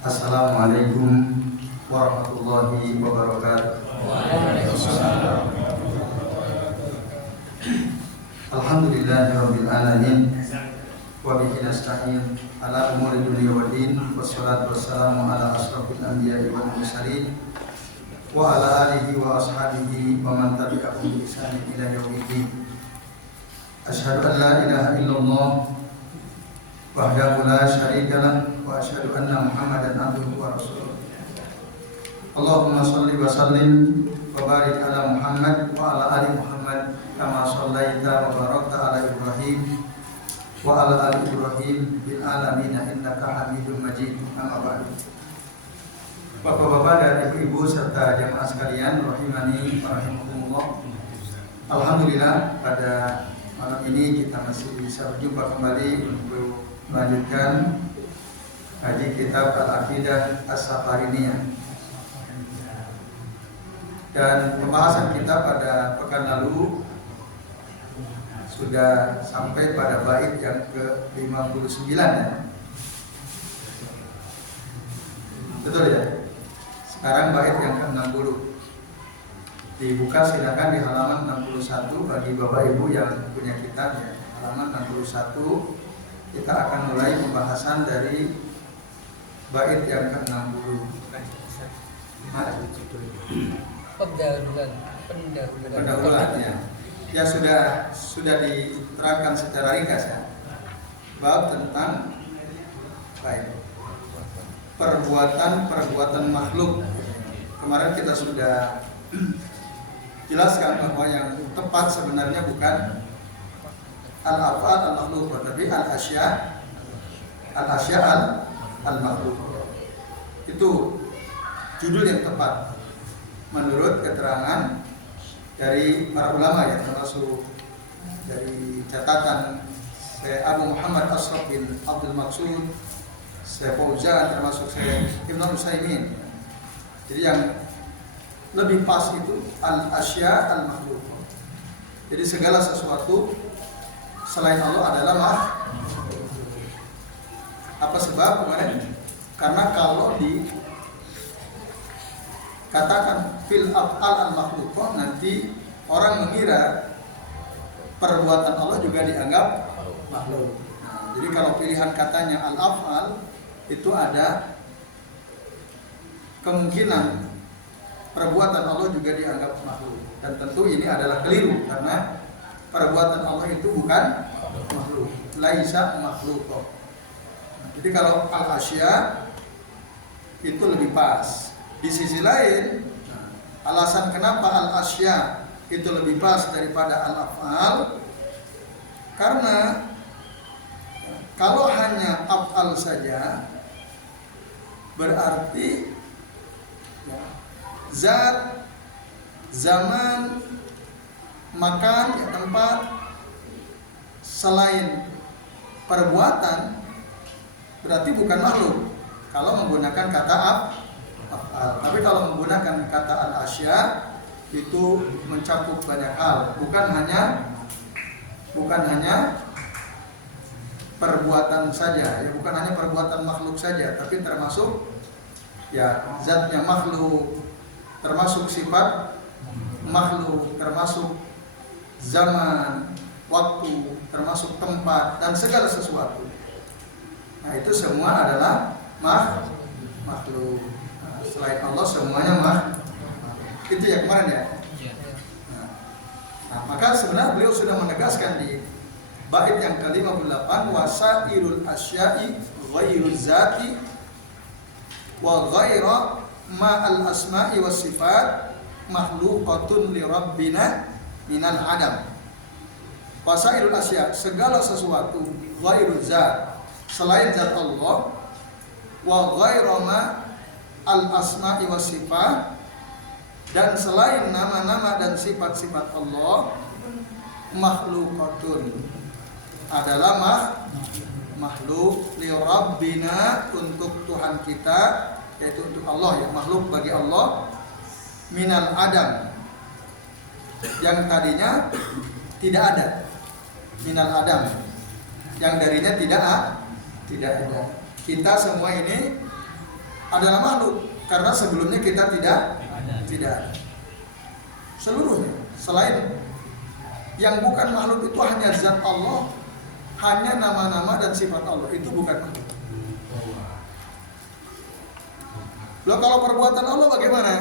Assalamualaikum warahmatullahi wabarakatuh. Waalaikumsalam. Alhamdulillahirabbil alamin wa bihi nasta'in ala umuri dunya wad din wassalatu wassalamu ala asrofil anbiya'i wal mursalin wa ala alihi wa ashabihi wa man tabi'ahum bi ihsanin ila yaumiddin. Asyhadu an la ilaha illallah wahdahu la syarika lah wa asyhadu anna Muhammadan abduhu wa rasuluh. Allahumma shalli wa sallim wa barik ala Muhammad wa ala ali Muhammad kama shallaita wa barakta ala Ibrahim wa ala ali Ibrahim bil alamin innaka Hamidum Majid. Amma ba'du. Bapak-bapak dan ibu-ibu serta jemaah sekalian rahimani wa rahimakumullah. Alhamdulillah pada malam ini kita masih bisa berjumpa kembali untuk melanjutkan kaji kitab Al-Aqidah As-Safariniyah. Dan pembahasan kita pada pekan lalu sudah sampai pada bait yang ke-59 ya. Betul ya? Sekarang bait yang ke-60. Dibuka silakan di halaman 61 bagi Bapak Ibu yang punya kitab ya. Halaman 61 kita akan mulai pembahasan dari bait yang ke-60. Pendahuluannya. Ya sudah diterangkan secara ringkas ya. Bab tentang perbuatan makhluk. Kemarin kita sudah jelaskan bahwa yang tepat sebenarnya bukan al-af'al al-makhluk, tapi al-asya al-makhluk. Itu judul yang tepat menurut keterangan dari para ulama ya, termasuk dari catatan Syekh Abu Muhammad Ashraf bin Abdul Maksud, Syekh Fauzan, termasuk Syekh Ibnu Utsaimin. Jadi yang lebih pas itu al-asya al-makhluk. Jadi segala sesuatu selain Allah adalah makhluk. Apa sebab kemarin? Karena kalau dikatakan fil af'al al-makhluk, nanti orang mengira perbuatan Allah juga dianggap makhluk. Nah, jadi kalau pilihan katanya al-af'al itu ada kemungkinan perbuatan Allah juga dianggap makhluk. Dan tentu ini adalah keliru karena perbuatan Allah itu bukan makhluk. Laisa makhluk. Jadi kalau al-asya itu lebih pas. Di sisi lain, alasan kenapa al-asya itu lebih pas daripada al-af'al, karena kalau hanya af'al saja berarti zat, zaman, makan, tempat selain perbuatan berarti bukan makhluk kalau menggunakan kata af'al. Tapi kalau menggunakan kata al-asya itu mencakup banyak hal, bukan hanya perbuatan saja, ya, bukan hanya perbuatan makhluk saja, tapi termasuk ya zatnya makhluk, termasuk sifat makhluk, termasuk zaman, waktu, termasuk tempat dan segala sesuatu. Nah, itu semua adalah makhluk. Nah, selain Allah semuanya makhluk. Itu ya kemarin ya. Nah, maka sebenarnya beliau sudah menegaskan di bait yang ke-58, wasairul asya'i ghairu zati wa ghaira ma'al asma'i was sifat makhluqatun li rabbina minal adam. Wasairul asya, segala sesuatu, ghairu zat, selain zat Allah, wa ghaira ma'al asma'i was sifat, dan selain nama-nama dan sifat-sifat Allah, makhluqatun, adalah makhluk li rabbina, untuk Tuhan kita, yaitu untuk Allah ya, makhluk bagi Allah, minal adam, yang tadinya tidak ada, minal adam, yang darinya tidak ada. Kita semua ini adalah makhluk karena sebelumnya kita tidak ada. Seluruhnya selain yang bukan makhluk itu hanya zat Allah, hanya nama-nama dan sifat Allah, itu bukan makhluk. Loh kalau perbuatan Allah bagaimana?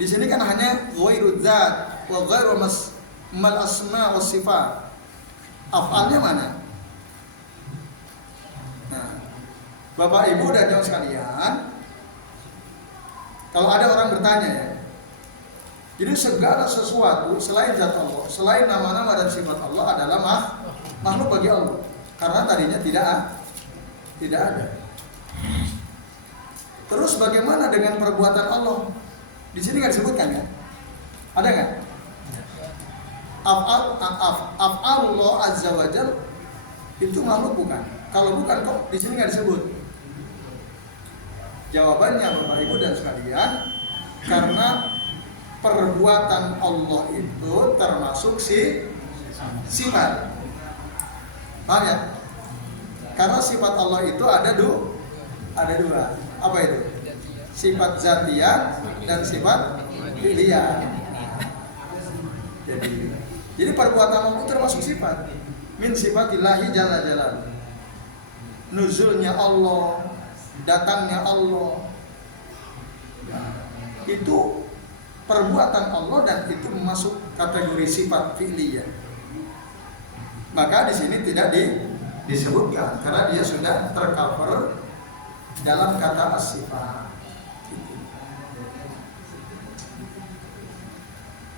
Di sini kan hanya ghairu dzat wa ghairu mal asma wa sifat. Af'alnya mana? Nah, Bapak Ibu dan jamaah sekalian, kalau ada orang bertanya ya, jadi segala sesuatu selain zat Allah, selain nama-nama dan sifat Allah adalah makhluk bagi Allah, karena tadinya tidak ada. Terus bagaimana dengan perbuatan Allah? Di sini nggak disebutkan kan? Ada nggak? Af'alullah azza wajal itu makhluk bukan? Kalau bukan kok di sini nggak disebut? Jawabannya Bapak Ibu dan sekalian, karena perbuatan Allah itu termasuk sifat. Paham ya? Karena sifat Allah itu ada dua. Apa itu? Sifat zatiyah dan sifat fi'liyah. Jadi perbuatan Allah termasuk sifat. Min sifatillahi jalla jalal. Nuzulnya Allah, datangnya Allah. Itu perbuatan Allah dan itu masuk kategori sifat fi'liyah. Maka di sini tidak disebutkan karena dia sudah tercover dalam kata as-sifat.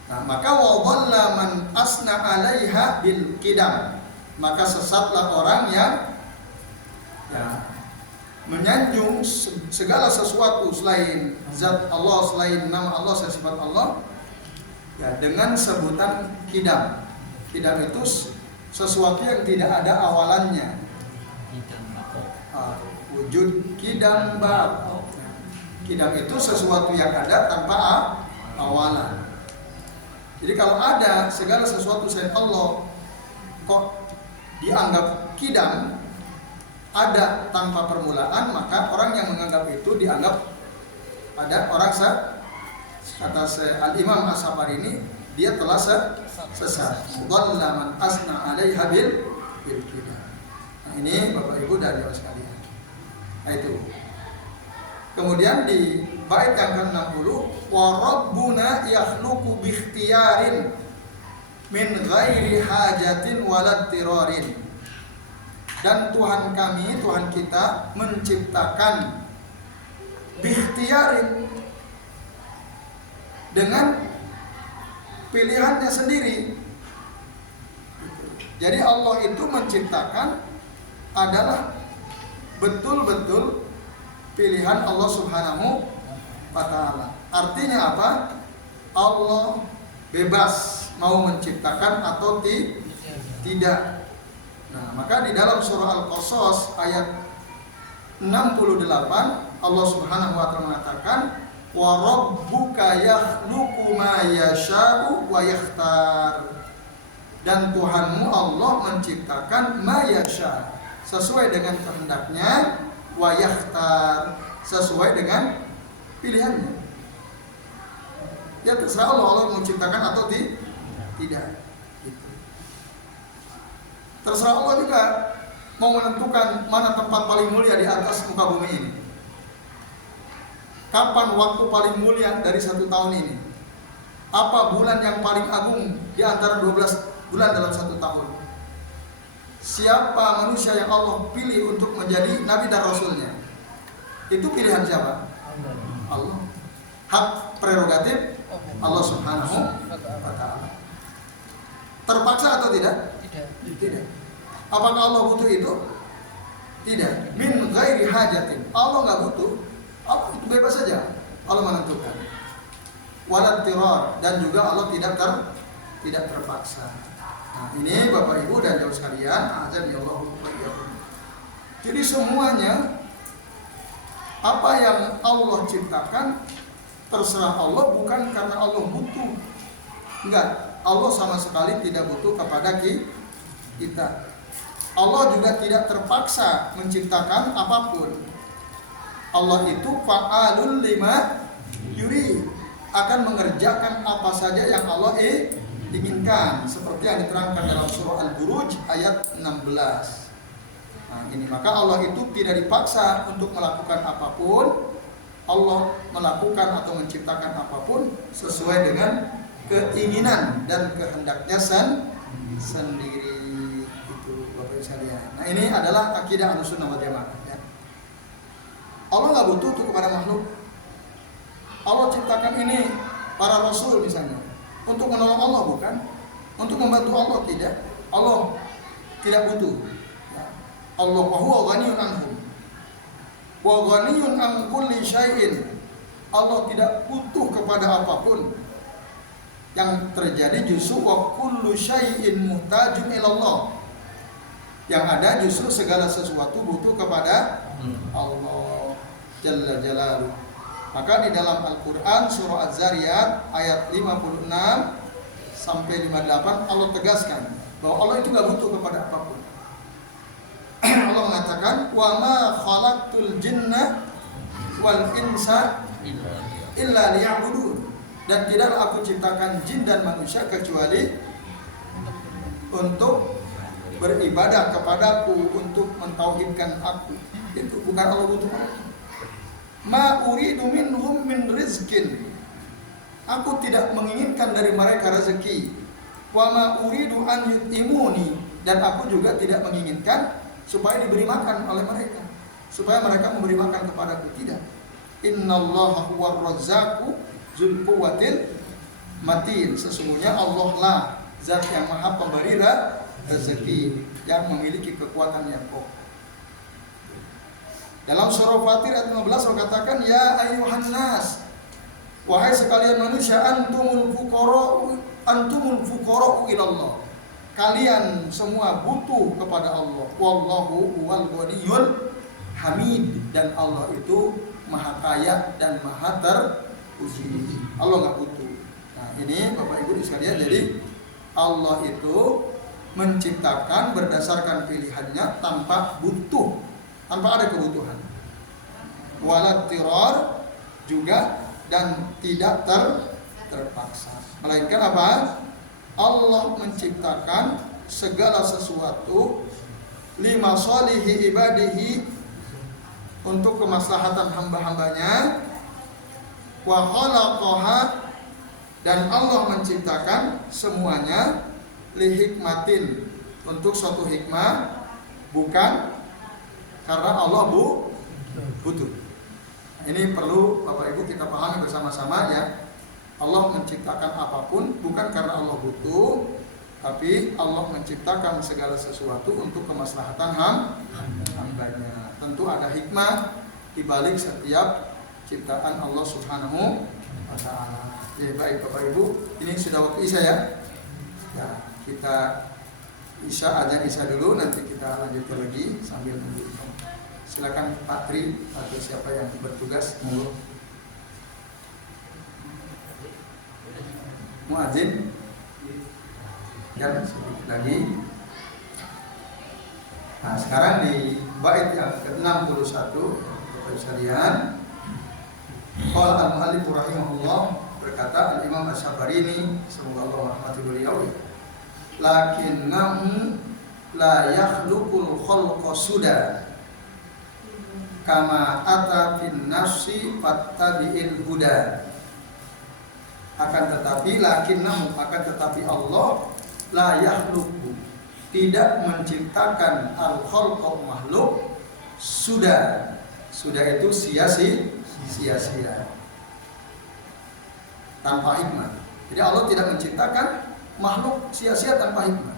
Nah, maka wa dhalla man asna 'alaiha bil qidam. Maka sesatlah orang yang menyanjung segala sesuatu selain zat Allah, selain nama Allah dan sifat Allah ya, dengan sebutan qidam. Qidam itu sesuatu yang tidak ada awalannya. Wujud qidam bab. Qidam itu sesuatu yang ada tanpa awalan. Jadi kalau ada segala sesuatu selain Allah kok dianggap qidam, ada tanpa permulaan, maka orang yang menganggap itu dianggap ada orang kata Al-Imam As-Safari ini dia telah sesat. Dhalla man asna 'alaiha bil qidam. Nah, ini Bapak Ibu dan Jamaah sekalian. Nah itu. Kemudian di bait yang ke-60, wa rabbuna yakhluqu bi ikhtiyarin min ghairi hajatin walad tirarin. Dan Tuhan kami, Tuhan kita menciptakan bi ikhtiyarin dengan pilihannya sendiri. Jadi Allah itu menciptakan adalah betul-betul pilihan Allah Subhanahu wa ta'ala. Artinya apa? Allah bebas mau menciptakan atau tidak. Nah, maka di dalam surah Al-Qasas ayat 68 Allah Subhanahu wa ta'ala mengatakan wa rabbuka yakhluqu ma yasha'u wa yakhtar. Dan Tuhanmu Allah menciptakan ma yasha, sesuai dengan kehendaknya, wa yakhtar, sesuai dengan pilihannya. Ya terserah Allah menciptakan atau tidak. Gitu. Terserah Allah juga mau menentukan mana tempat paling mulia di atas muka bumi ini. Kapan waktu paling mulia dari 1 tahun ini? Apa bulan yang paling agung di antara 12 bulan dalam 1 tahun? Siapa manusia yang Allah pilih untuk menjadi nabi dan rasulnya? Itu pilihan siapa? Allah. Hak prerogatif Allah Subhanahu wa ta'ala. Terpaksa atau tidak? Tidak. Apakah Allah butuh itu? Tidak. Min ghairi hajatin. Allah nggak butuh. Allah itu bebas saja. Allah menentukan. Walad tirar, dan juga Allah tidak terpaksa. Nah, ini Bapak Ibu dan jamaah sekalian, azan ya Allah. Jadi semuanya apa yang Allah ciptakan terserah Allah, bukan karena Allah butuh. Enggak, Allah sama sekali tidak butuh kepada kita. Allah juga tidak terpaksa menciptakan apapun. Allah itu fa'alul lima yuri, akan mengerjakan apa saja yang Allah inginkan, seperti yang diterangkan dalam surah Al-Buruj ayat 16. Nah, ini maka Allah itu tidak dipaksa untuk melakukan apapun. Allah melakukan atau menciptakan apapun sesuai dengan keinginan dan kehendaknya sendiri. Itu Bapak Ibu sekalian. Nah, ini adalah akidah Ahlussunnah wal Jamaah ya. Allah nggak butuh tuh kepada makhluk. Allah ciptakan ini para rasul misalnya untuk menolong Allah, bukan untuk membantu Allah, tidak. Allah tidak butuh ya. Allah wa huwa ghaniyun anhum wa ghaniyun an kulli syai'in. Allah tidak butuh kepada apapun. Yang terjadi justru wa kullu syai'in muhtajun ilallah. Yang ada justru segala sesuatu butuh kepada Allah Jalla Jalaluh. Maka di dalam Al-Quran surah Az-Zariyat ayat 56 sampai 58 Allah tegaskan bahwa Allah itu gak butuh kepada apapun. Allah mengatakan wa ma khalaqtul jinna wal insa illa liya'budun, dan tidaklah aku ciptakan jin dan manusia kecuali untuk beribadah kepadaku, untuk mentauhidkan aku. Itu bukan Allah butuh. Ma uridu minhum min rizkin, aku tidak menginginkan dari mereka rezeki. Wa ma uridu an yutimuni, dan aku juga tidak menginginkan supaya diberi makan oleh mereka, supaya mereka memberi makan kepadaku, tidak. Innallaha huwar razzaqu dzul quwwatil matin, sesungguhnya Allah lah zat yang maha pemberi rezeki, yang memiliki kekuatan yang kokoh. Dalam surah Fatir ayat 15 Allah katakan ya ayyuhan nas, wahai sekalian manusia, antumul fuqara'u ilallah, kalian semua butuh kepada Allah. Wallahu huwal ghaniyyul hamid, dan Allah itu maha kaya dan maha terpuji. Allah enggak butuh. Nah, ini Bapak Ibu sekalian, jadi Allah itu menciptakan berdasarkan pilihannya tanpa butuh, tanpa ada kebutuhan. Walat tirar juga, dan tidak terpaksa. Melainkan apa? Allah menciptakan segala sesuatu lima sholihi ibadihi, untuk kemaslahatan hamba-hambanya. Wa khalaqaha, dan Allah menciptakan semuanya lihikmatin, untuk suatu hikmah, bukan karena Allah butuh. Ini perlu Bapak Ibu kita pahami bersama-sama ya. Allah menciptakan apapun bukan karena Allah butuh, tapi Allah menciptakan segala sesuatu untuk kemaslahatan hambanya. Tentu ada hikmah di balik setiap ciptaan Allah Subhanahu wa taala. Ya, baik Bapak Ibu, ini sudah waktu Isya ya. Ya, kita azan Isya dulu, nanti kita lanjutkan lagi sambil menunggu. Silakan Pak Tri atau siapa yang bertugas, monggo. Muadzin dan sedikit lagi. Nah, sekarang di bait yang ke-61 Bapak sekalian, qala al-muallif rahimahullah, berkata al-Imam Asy-Syafi'i, semoga Allah merahmati beliau, lakinnahu la yakhluqul khalqa suda kama ata fin nafsi fattabi'il huda. Akan tetapi Allah la yakhluqu, tidak menciptakan al-khalqa makhluk sudah itu sia-sia tanpa hikmah. Jadi Allah tidak menciptakan makhluk sia-sia tanpa hikmah.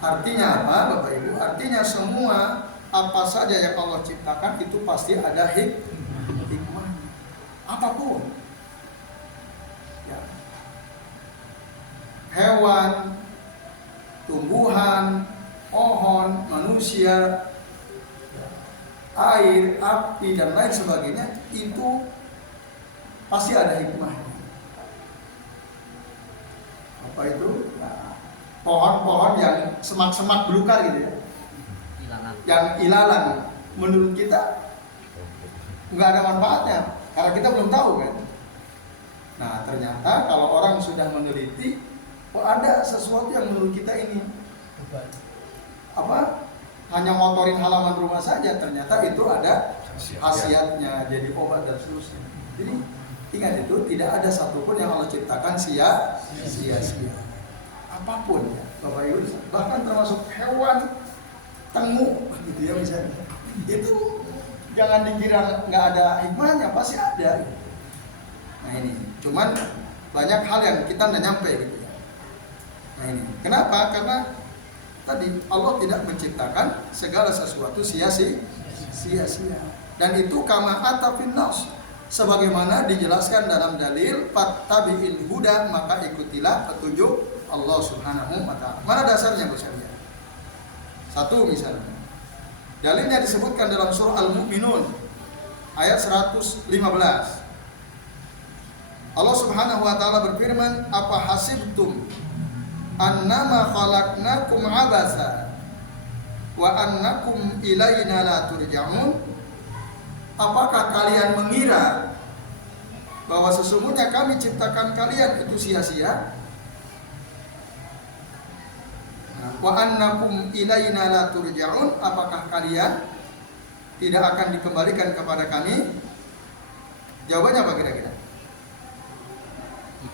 Artinya apa Bapak Ibu? Artinya semua apa saja yang Allah ciptakan itu pasti ada hikmah. Apapun ya. Hewan, tumbuhan, pohon, manusia, air, api, dan lain sebagainya, itu pasti ada hikmahnya. Apa itu? Nah, pohon-pohon yang semak-semak belukar gitu ya, yang ilalang, menurut kita nggak ada manfaatnya karena kita belum tahu kan. Nah ternyata kalau orang sudah meneliti, ada sesuatu yang menurut kita ini hanya ngotorin halaman rumah saja, ternyata itu ada khasiatnya, jadi obat dan seterusnya. Jadi ingat itu, tidak ada satupun yang Allah ciptakan sia-sia. Apapun ya, Bapak Ibu, bahkan termasuk hewan tengu gitu ya misalnya, itu jangan dikira nggak ada hikmahnya, pasti ada. Nah ini, cuman banyak hal yang kita nggak nyampe gitu ya. Nah ini, kenapa? Karena tadi Allah tidak menciptakan segala sesuatu sia-sia. Dan itu kama ata fin nas, sebagaimana dijelaskan dalam dalil fattabi'il huda, maka ikutilah petunjuk Allah Subhanahu wa taala. Mana dasarnya Bu sekalian? Satu misalnya, dalilnya disebutkan dalam surah Al-Mu'minun ayat 115. Allah Subhanahu wa taala berfirman, apa hasibtum annama khalaqnakum abasa wa annakum ilaina la turja'un? Apakah kalian mengira bahwa sesungguhnya kami ciptakan kalian itu sia-sia? Wa annakum ilaina la turja'un, apakah kalian tidak akan dikembalikan kepada kami? Jawabannya apa kira-kira?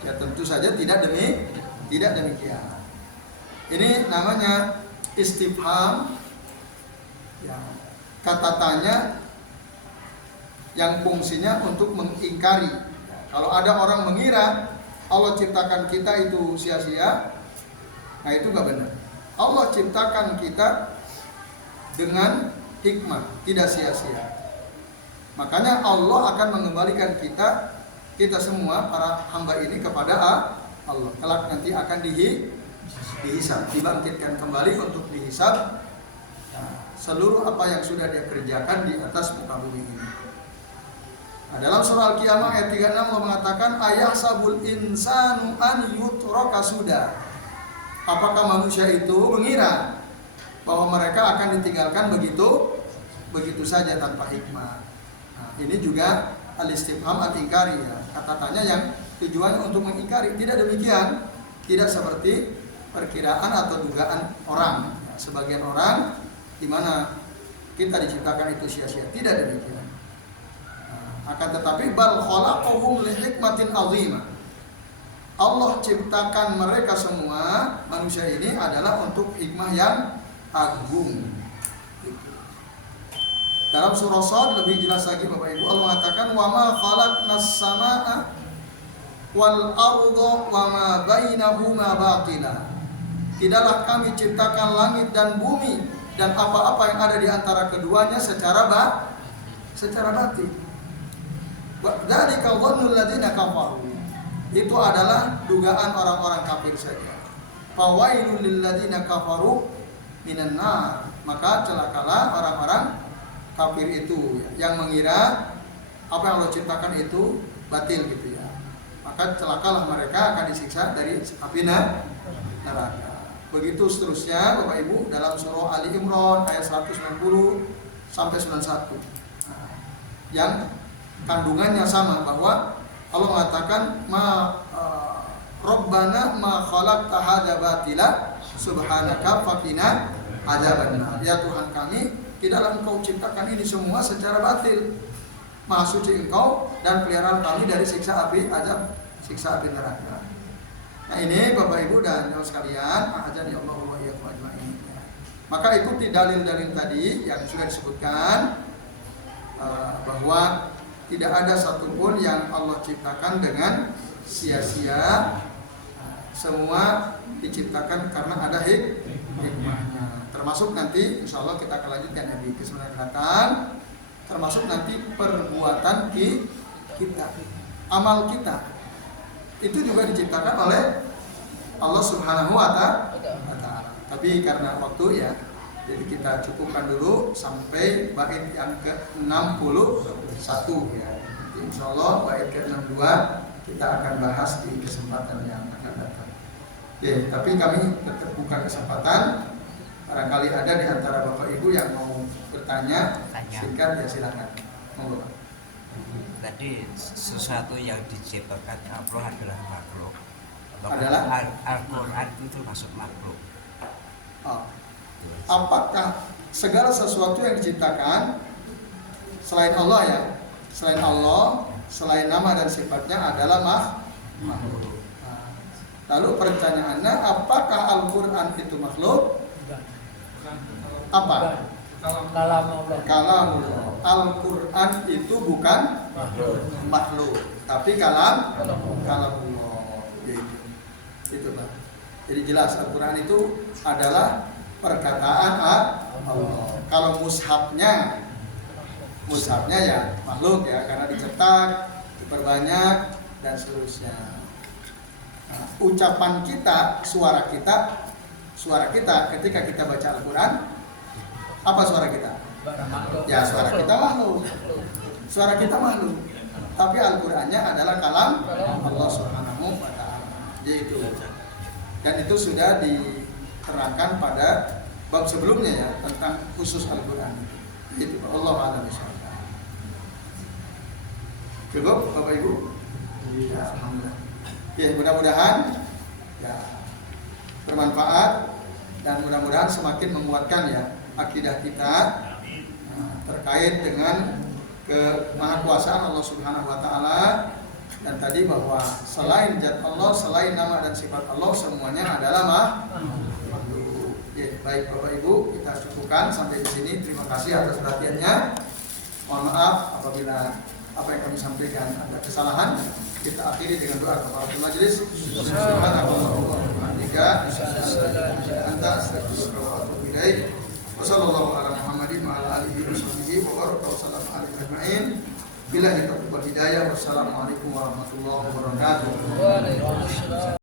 Ya tentu saja tidak demikian. Ini namanya istifham, ya, kata tanya yang fungsinya untuk mengingkari. Kalau ada orang mengira Allah ciptakan kita itu sia-sia, nah itu nggak benar. Allah ciptakan kita dengan hikmah, tidak sia-sia. Makanya Allah akan mengembalikan kita semua para hamba ini kepada Allah. Kelak nanti akan dihisab, dibangkitkan kembali untuk dihisab seluruh apa yang sudah dia kerjakan di atas muka bumi ini. Nah, dalam surah Al-Qiyamah ayat 36 Allah mengatakan ayahsabul insanu an yutraka suda. Apakah manusia itu mengira bahwa mereka akan ditinggalkan begitu saja tanpa hikmah? Nah, ini juga al-istifham al-ingkari, ya, kata tanya yang tujuannya untuk mengingkari. Tidak demikian, tidak seperti perkiraan atau dugaan orang. Ya, sebagian orang di mana kita diciptakan itu sia-sia, tidak demikian. Akan tetapi bal khalaqahum li hikmatin azimah. Allah ciptakan mereka semua manusia ini adalah untuk hikmah yang agung. Dalam surah Shad lebih jelas lagi Bapak Ibu, Allah mengatakan wa ma khalaqnas samaa'a wal arda wa ma bainahuma batila. Tidaklah kami ciptakan langit dan bumi dan apa-apa yang ada di antara keduanya secara batin. Dzalika dhannul ladzina kafaru. Itu adalah dugaan orang-orang kafir saja. Fawailul lil ladzina kafaru minan nar. Maka celakalah orang-orang kafir itu yang mengira apa yang Allah ciptakan itu batil gitu ya. Maka celakalah mereka akan disiksa dari api neraka. Begitu seterusnya Bapak Ibu dalam surah Ali Imran ayat 190 sampai 91. Yang kandungannya sama, bahwa Allah mengatakan Rabbana ma khalaqta hadza batila subhanaka faqina adzabannar. Ya Tuhan kami, tidaklah Engkau ciptakan ini semua secara batil. Maha suci Engkau dan pelihara kami dari siksa api neraka. Nah ini Bapak Ibu dan Saudara sekalian, a'adzani Allah wa iyyakum ajmain. Maka ikuti dalil-dalil tadi yang sudah disebutkan, bahwa tidak ada satupun yang Allah ciptakan dengan sia-sia. Semua diciptakan karena ada hikmahnya. Termasuk nanti insya Allah kita akan lanjutkan di kesempatan datang, termasuk nanti perbuatan kita, amal kita itu juga diciptakan oleh Allah Subhanahu wa ta'ala. Tapi karena waktu ya, jadi kita cukupkan dulu sampai bait yang ke-61 ya. Insya Allah bait ke-62 kita akan bahas di kesempatan yang akan datang. Ya, tapi kami tetap buka kesempatan. Barangkali ada di antara Bapak Ibu yang mau bertanya, singkat ya silakan. Monggo. Tadi sesuatu yang diciptakan Allah adalah makhluk. Adalah? Al-Quran itu masuk makhluk. Oh. Apakah segala sesuatu yang diciptakan selain Allah ya, selain Allah, selain nama dan sifatnya adalah makhluk? Nah, lalu pertanyaannya, apakah Al-Quran itu makhluk? Apa? Kalam Al-Quran itu bukan makhluk, tapi kalam Allah. Itu Pak. Jadi jelas Al-Quran itu adalah perkataan Allah. Kalau mushafnya ya makhluk ya, karena dicetak, diperbanyak dan seterusnya. Nah, ucapan kita, suara kita ketika kita baca Al-Quran, apa suara kita? Ya suara kita makhluk. Suara kita makhluk. Tapi Al-Qur'annya adalah kalam Allah Subhanahu wa taala. Yaitu. Dan itu sudah diterangkan pada bab sebelumnya ya, tentang khusus Al-Qur'an. Itu Allah a'lam bishawab. Cukup Bapak Ibu? Ya, alhamdulillah. Ya, mudah-mudahan ya bermanfaat dan mudah-mudahan semakin menguatkan ya akidah kita terkait dengan kemahakuasaan Allah Subhanahu wa taala, dan tadi bahwa selain zat Allah, selain nama dan sifat Allah, semuanya adalah makhluk. Ya, baik Bapak Ibu, kita cukupkan sampai di sini. Terima kasih atas perhatiannya. Mohon maaf apabila apa yang kami sampaikan ada kesalahan. Kita akhiri dengan doa kafaratul majelis. Subhanallah wa bihamdika, anta astaghfiruka wa atubu ilaik. Wassallallahu ala Muhammadin wa ala alihi wa sahbihi wa baraka wa sallam alaihi ajma'in. Billahi taufiq wal hidayah. Wassalamualaikum warahmatullahi wabarakatuh.